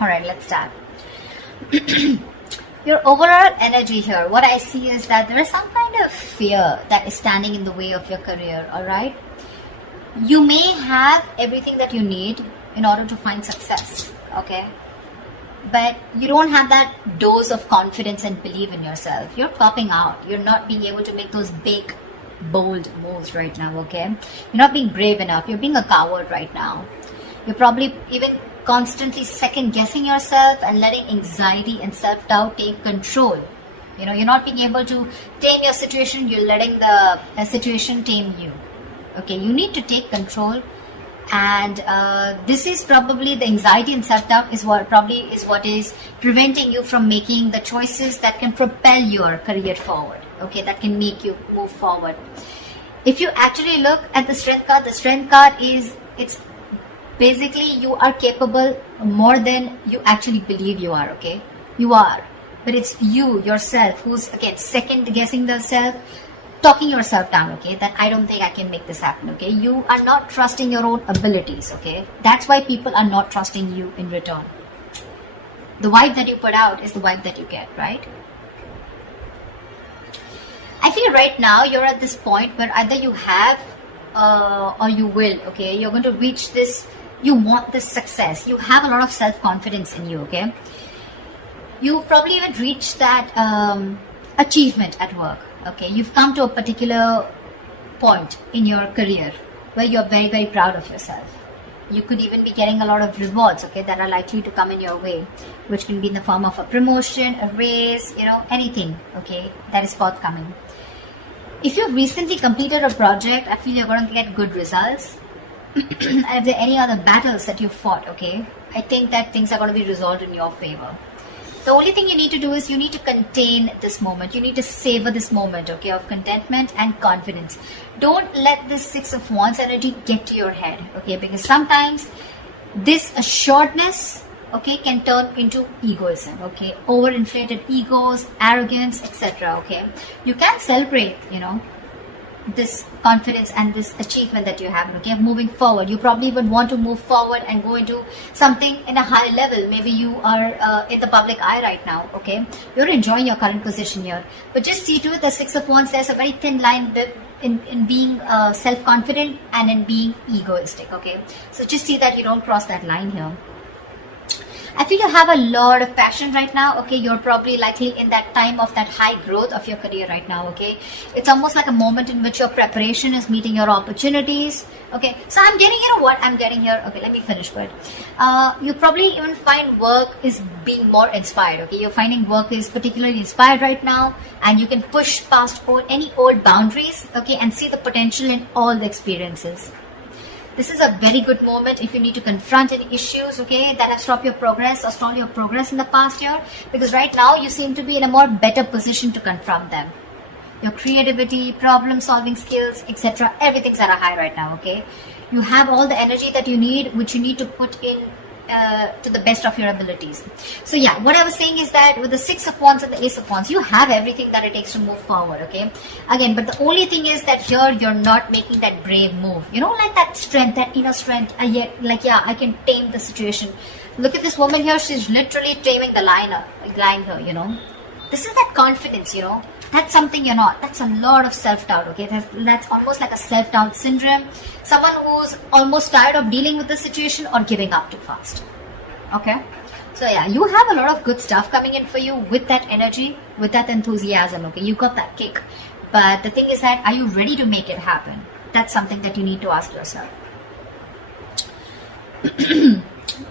All right, let's start. Your overall energy here, what I see is that there is some kind of fear that is standing in the way of your career. All right, you may have everything that you need in order to find success, okay, but you don't have that dose of confidence and belief in yourself. You're popping out. You're not being able to make those big, bold moves right now, okay? You're not being brave enough. You're being a coward right now. You're probably even constantly second guessing yourself and letting anxiety and self-doubt take control. You know, you're not being able to tame your situation. You're letting the situation tame you. Okay, you need to take control, and this is probably the anxiety and self-doubt is what is preventing you from making the choices that can propel your career forward. Okay, that can make you move forward. If you actually look at the strength card it's basically you are capable more than you actually believe you are. Okay, you are, but it's you yourself who's again second guessing the self, talking yourself down. Okay, that I don't think I can make this happen. Okay, you are not trusting your own abilities. Okay, that's why people are not trusting you in return. The vibe that you put out is the vibe that you get, right? I feel right now you're at this point where either you have or you will. Okay, you're going to reach this. You want this success. You have a lot of self-confidence in you. Okay, you probably even reached that achievement at work. Okay, you've come to a particular point in your career where you're very, very proud of yourself. You could even be getting a lot of rewards, okay, that are likely to come in your way, which can be in the form of a promotion, a raise, you know, anything, okay, that is forthcoming. If you've recently completed a project, I feel you're going to get good results. And if there are any other battles that you fought, okay, I think that things are going to be resolved in your favor. The only thing you need to do is you need to contain this moment. You need to savor this moment, okay, of contentment and confidence. Don't let this Six of Wands energy get to your head, okay, because sometimes this assuredness, okay, can turn into egoism, okay, overinflated egos, arrogance, etc., okay. You can celebrate, you know, this confidence and this achievement that you have, okay, moving forward. You probably would want to move forward and go into something in a higher level. Maybe you are in the public eye right now, okay, you're enjoying your current position here, but just see to it, the Six of Wands, there's a very thin line in being self-confident and in being egoistic, okay, so just see that you don't cross that line here. I feel you have a lot of passion right now, okay. You're probably likely in that time of that high growth of your career right now, okay. It's almost like a moment in which your preparation is meeting your opportunities, okay. So I'm getting, you know what I'm getting here, okay, let me finish with. You probably even find work is being more inspired, okay. You're finding work is particularly inspired right now, and you can push past any old boundaries, okay, and see the potential in all the experiences. This is a very good moment if you need to confront any issues, okay, that have stopped your progress or stalled your progress in the past year, because right now you seem to be in a more better position to confront them. Your creativity, problem solving skills, etc., everything's at a high right now, okay. You have all the energy that you need, which you need to put in to the best of your abilities. So yeah, what I was saying is that with the Six of Wands and the Ace of Wands, you have everything that it takes to move forward, okay. Again, but the only thing is that here you're not making that brave move, you know, like that strength, that inner strength, yet like, yeah, I can tame the situation. Look at this woman here, she's literally taming the line here, you know. This is that confidence, you know. That's something you're not. That's a lot of self-doubt, okay. That's almost like a self-doubt syndrome. Someone who's almost tired of dealing with the situation or giving up too fast, okay. So yeah, you have a lot of good stuff coming in for you with that energy, with that enthusiasm, okay. You got that kick, but the thing is that, are you ready to make it happen? That's something that you need to ask yourself.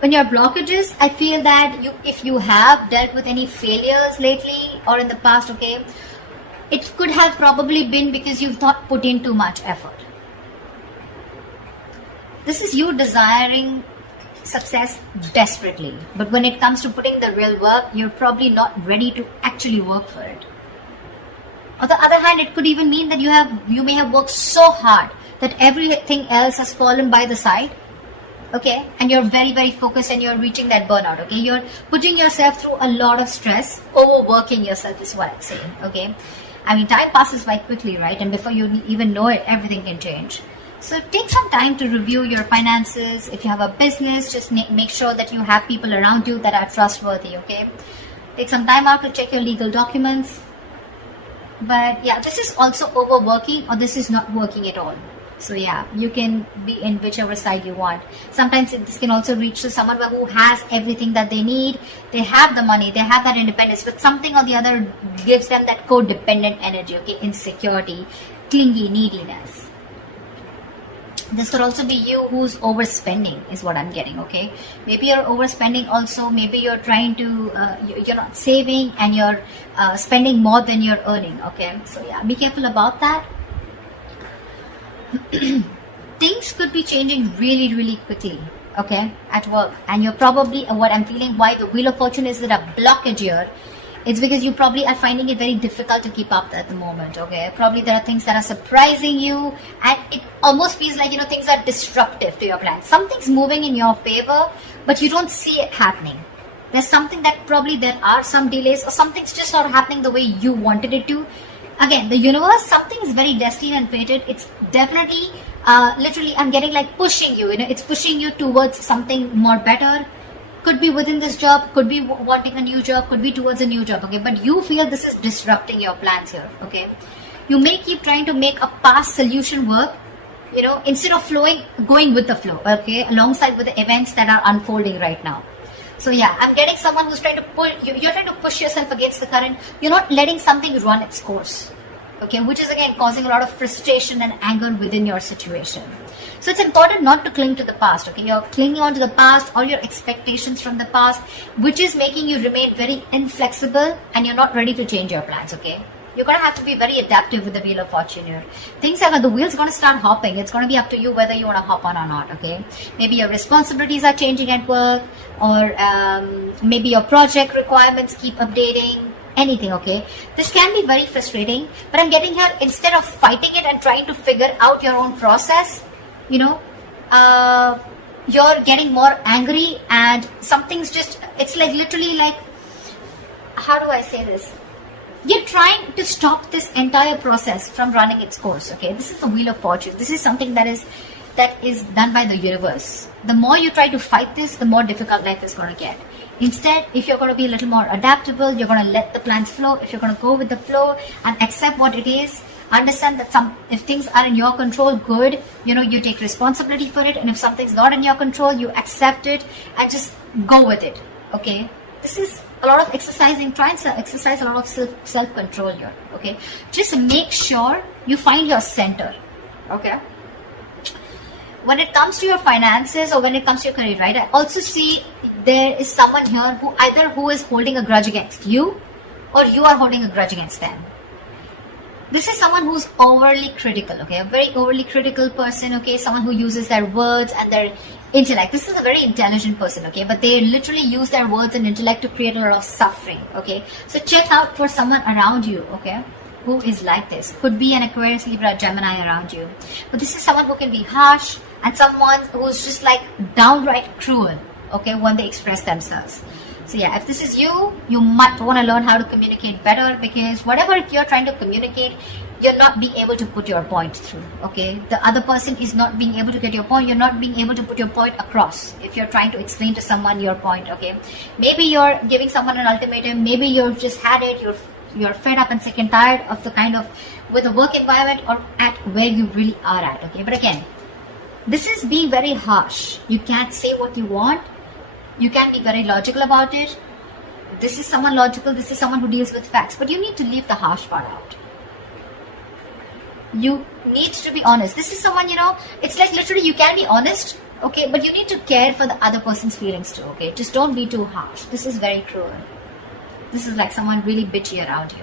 When your blockages, I feel that if you have dealt with any failures lately or in the past, okay, it could have probably been because you've not put in too much effort. This is you desiring success desperately, but when it comes to putting the real work, you're probably not ready to actually work for it. On the other hand, it could even mean that you may have worked so hard that everything else has fallen by the side, okay, and you're very, very focused and you're reaching that burnout, okay. You're putting yourself through a lot of stress, overworking yourself is what I'm saying, okay. I mean, time passes by quickly, right? And before you even know it, everything can change. So take some time to review your finances. If you have a business, just make sure that you have people around you that are trustworthy, okay? Take some time out to check your legal documents. But yeah, this is also overworking, or this is not working at all. So yeah, you can be in whichever side you want. Sometimes this can also reach to someone who has everything that they need. They have the money, they have that independence, but something or the other gives them that codependent energy, okay? Insecurity, clingy, neediness. This could also be you who's overspending, is what I'm getting, okay? Maybe you're overspending also. Maybe you're trying to, you're not saving and you're spending more than you're earning, okay? So yeah, be careful about that. Things could be changing really, really quickly, okay, at work. And you're probably, what I'm feeling, why the Wheel of Fortune is that a blockage here. It's because you probably are finding it very difficult to keep up at the moment, okay? Probably there are things that are surprising you, and it almost feels like, things are disruptive to your plans. Something's moving in your favor, but you don't see it happening. There's something that probably there are some delays, or something's just not happening the way you wanted it to. Again, the universe, something is very destined and fated. It's definitely, literally, I'm getting like pushing you, it's pushing you towards something more better. Could be within this job, could be wanting a new job, could be towards a new job, okay? But you feel this is disrupting your plans here, okay? You may keep trying to make a past solution work, instead of going with the flow, okay? Alongside with the events that are unfolding right now. So yeah, I'm getting someone who's trying to pull, you're trying to push yourself against the current. You're not letting something run its course, okay? Which is again causing a lot of frustration and anger within your situation. So it's important not to cling to the past, okay? You're clinging on to the past, all your expectations from the past, which is making you remain very inflexible, and you're not ready to change your plans, okay? You're going to have to be very adaptive with the Wheel of Fortune here. Things are, the wheel's going to start hopping. It's going to be up to you whether you want to hop on or not, okay? Maybe your responsibilities are changing at work, or maybe your project requirements keep updating. Anything, okay? This can be very frustrating, but I'm getting here, instead of fighting it and trying to figure out your own process, you're getting more angry, and something's just, it's like literally like, how do I say this? You're trying to stop this entire process from running its course, okay? This is the Wheel of Fortune. This is something that is done by the universe. The more you try to fight this, the more difficult life is going to get. Instead, if you're going to be a little more adaptable, you're going to let the plans flow. If you're going to go with the flow and accept what it is, understand that if things are in your control, good, you take responsibility for it. And if something's not in your control, you accept it and just go with it, okay? This is a lot of exercising. Try and exercise a lot of self-control here, okay? Just make sure you find your center, okay? When it comes to your finances, or when it comes to your career, right, I also see there is someone here who is holding a grudge against you, or you are holding a grudge against them. This is someone who's overly critical, okay? A very overly critical person, okay? Someone who uses their words and their intellect. This is a very intelligent person, okay? But they literally use their words and intellect to create a lot of suffering, okay? So check out for someone around you, okay, who is like this. Could be an Aquarius, Libra, Gemini around you. But this is someone who can be harsh, and someone who's just like downright cruel, okay, when they express themselves. So yeah, if this is you, you might want to learn how to communicate better, because whatever you're trying to communicate, you're not being able to put your point through, okay? The other person is not being able to get your point. You're not being able to put your point across if you're trying to explain to someone your point, okay? Maybe you're giving someone an ultimatum. Maybe you've just had it. You're fed up and sick and tired of the kind of, with the work environment or at where you really are at, okay? But again, this is being very harsh. You can't say what you want. You can be very logical about it. This is someone logical. This is someone who deals with facts. But you need to leave the harsh part out. You need to be honest. This is someone, it's like literally you can be honest, okay? But you need to care for the other person's feelings too, okay? Just don't be too harsh. This is very cruel. This is like someone really bitchy around you.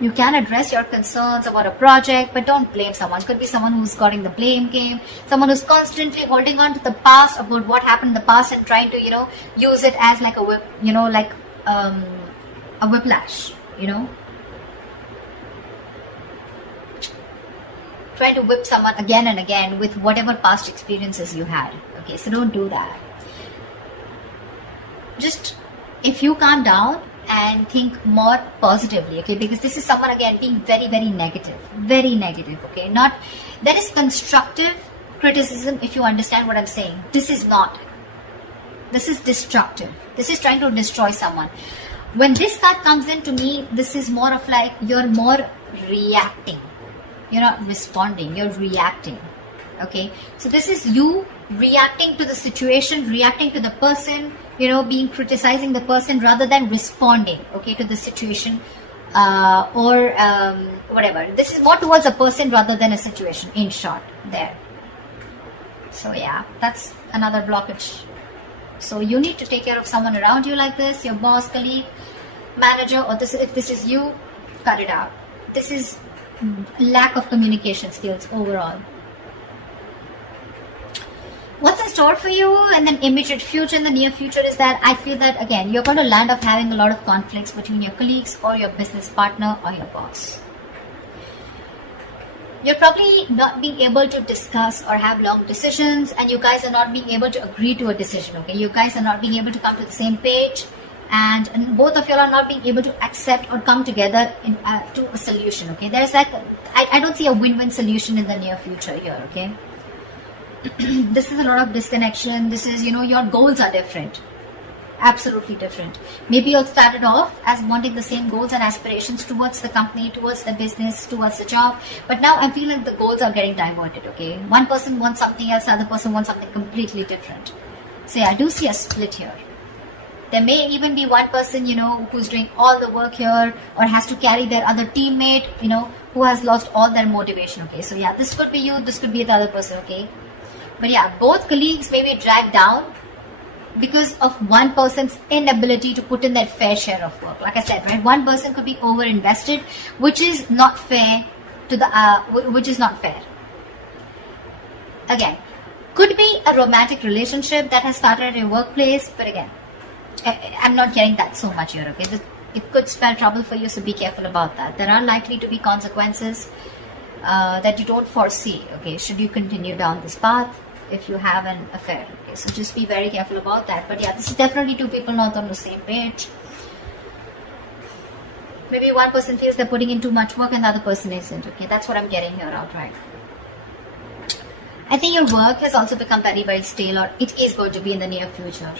You can address your concerns about a project, but don't blame someone. Could be someone who's got in the blame game, someone who's constantly holding on to the past, about what happened in the past, and trying to, use it as like a whip, like a whiplash, Try to whip someone again and again with whatever past experiences you had. Okay, so don't do that. Just, if you calm down and think more positively, okay? Because this is someone, again, being very, very negative, okay? Not, there is constructive criticism, if you understand what I'm saying. This is not. This is destructive. This is trying to destroy someone. When this card comes in, to me, this is more of like, you're more reacting. You're not responding, you're reacting, okay? So this is you reacting to the situation, reacting to the person, being criticizing the person rather than responding, okay, to the situation or whatever. This is more towards a person rather than a situation, in short, there. So yeah, that's another blockage. So you need to take care of someone around you like this, your boss, colleague, manager, or if this is you, cut it out. This is lack of communication skills overall. What's in store for you and then immediate future, in the near future, is that I feel that, again, you're going to land up having a lot of conflicts between your colleagues or your business partner or your boss. You're probably not being able to discuss or have long decisions, and you guys are not being able to agree to a decision, okay? You guys are not being able to come to the same page, and both of you are not being able to accept or come together to a solution, okay? There's like, I don't see a win-win solution in the near future here, okay? This is a lot of disconnection. This is, your goals are different. Absolutely different. Maybe you started off as wanting the same goals and aspirations towards the company, towards the business, towards the job. But now I'm feeling the goals are getting diverted, okay? One person wants something else, the other person wants something completely different. So yeah, I do see a split here. There may even be one person, who's doing all the work here or has to carry their other teammate, who has lost all their motivation, okay? So yeah, this could be you, this could be the other person, okay? But yeah, both colleagues may be dragged down because of one person's inability to put in their fair share of work. Like I said, right? One person could be over-invested, which is not fair which is not fair. Again, could be a romantic relationship that has started at your workplace, but again, I'm not getting that so much here, okay? It could spell trouble for you, so be careful about that. There are likely to be consequences that you don't foresee, okay, should you continue down this path if you have an affair, okay? So just be very careful about that. But yeah, this is definitely two people not on the same page. Maybe one person feels they're putting in too much work and the other person isn't, okay? That's what I'm getting here outright. I think your work has also become very, very stale, or it is going to be in the near future.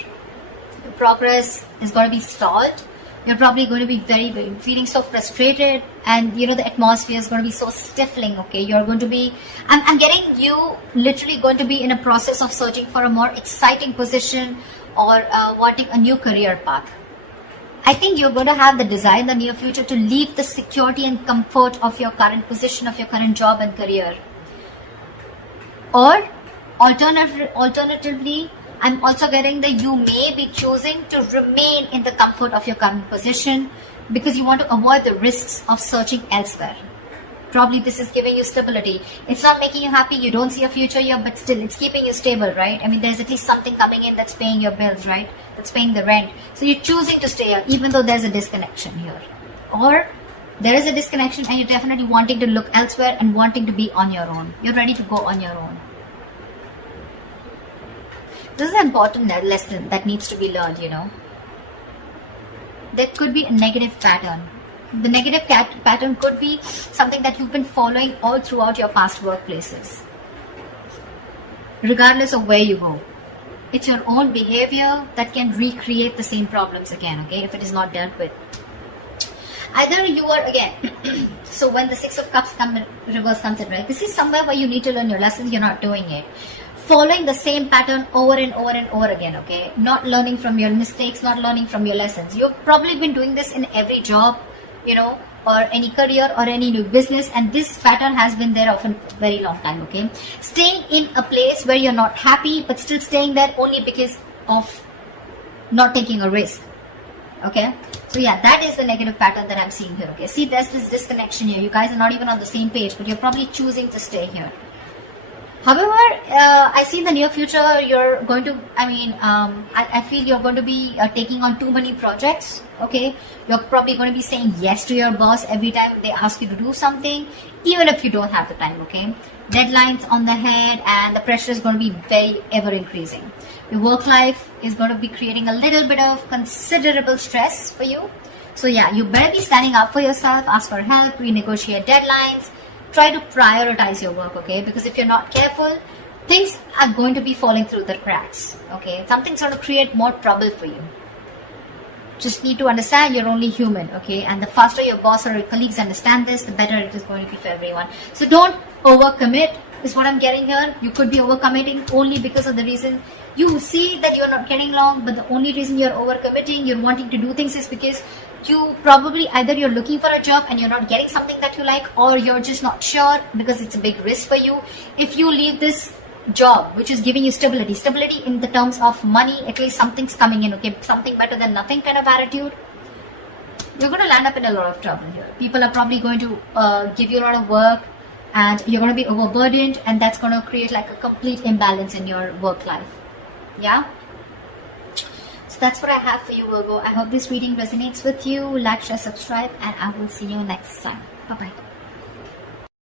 Your progress is going to be stalled. You're probably going to be very, very feeling so frustrated, and the atmosphere is going to be so stifling, okay? You're going to be, I'm getting you literally going to be in a process of searching for a more exciting position or wanting a new career path. I think you're going to have the desire in the near future to leave the security and comfort of your current position, of your current job and career. Or alternatively, I'm also getting that you may be choosing to remain in the comfort of your current position because you want to avoid the risks of searching elsewhere. Probably this is giving you stability. It's not making you happy, you don't see a future here, but still it's keeping you stable, right? I mean, there's at least something coming in that's paying your bills, right? That's paying the rent. So you're choosing to stay here even though there's a disconnection here. Or there is a disconnection and you're definitely wanting to look elsewhere and wanting to be on your own. You're ready to go on your own. This is an important lesson that needs to be learned, There could be a negative pattern. The negative pattern could be something that you've been following all throughout your past workplaces. Regardless of where you go. It's your own behavior that can recreate the same problems again, okay, if it is not dealt with. Either you are, again, so when the Six of Cups reverse comes in, right? This is somewhere where you need to learn your lessons, you're not doing it. Following the same pattern over and over and over again, okay? Not learning from your mistakes, not learning from your lessons. You've probably been doing this in every job, or any career or any new business, and this pattern has been there for a very long time, okay? Staying in a place where you're not happy, but still staying there only because of not taking a risk, okay? So yeah, that is the negative pattern that I'm seeing here, okay? See, there's this disconnection here. You guys are not even on the same page, but you're probably choosing to stay here. However, I see in the near future, you're going to, I feel you're going to be taking on too many projects, okay? You're probably going to be saying yes to your boss every time they ask you to do something, even if you don't have the time, okay? Deadlines on the head, and the pressure is going to be very ever increasing. Your work life is going to be creating a little bit of considerable stress for you. So yeah, you better be standing up for yourself, ask for help, renegotiate deadlines, try to prioritize your work, okay? Because if you're not careful, things are going to be falling through the cracks, okay? Something's going to create more trouble for you. Just need to understand you're only human, okay? And the faster your boss or your colleagues understand this, the better it is going to be for everyone. So don't overcommit, is what I'm getting here. You could be overcommitting only because of the reason you see that you're not getting along, but the only reason you're overcommitting, you're wanting to do things, is because you probably either you're looking for a job and you're not getting something that you like, or you're just not sure because it's a big risk for you. If you leave this job which is giving you stability in the terms of money, at least something's coming in, okay, something better than nothing kind of attitude, you're going to land up in a lot of trouble here. People are probably going to give you a lot of work, and you're going to be overburdened, and that's going to create like a complete imbalance in your work life. Yeah, so that's what I have for you, Virgo. I hope this reading resonates with you. Like, share, subscribe, and I will see you next time. Bye bye.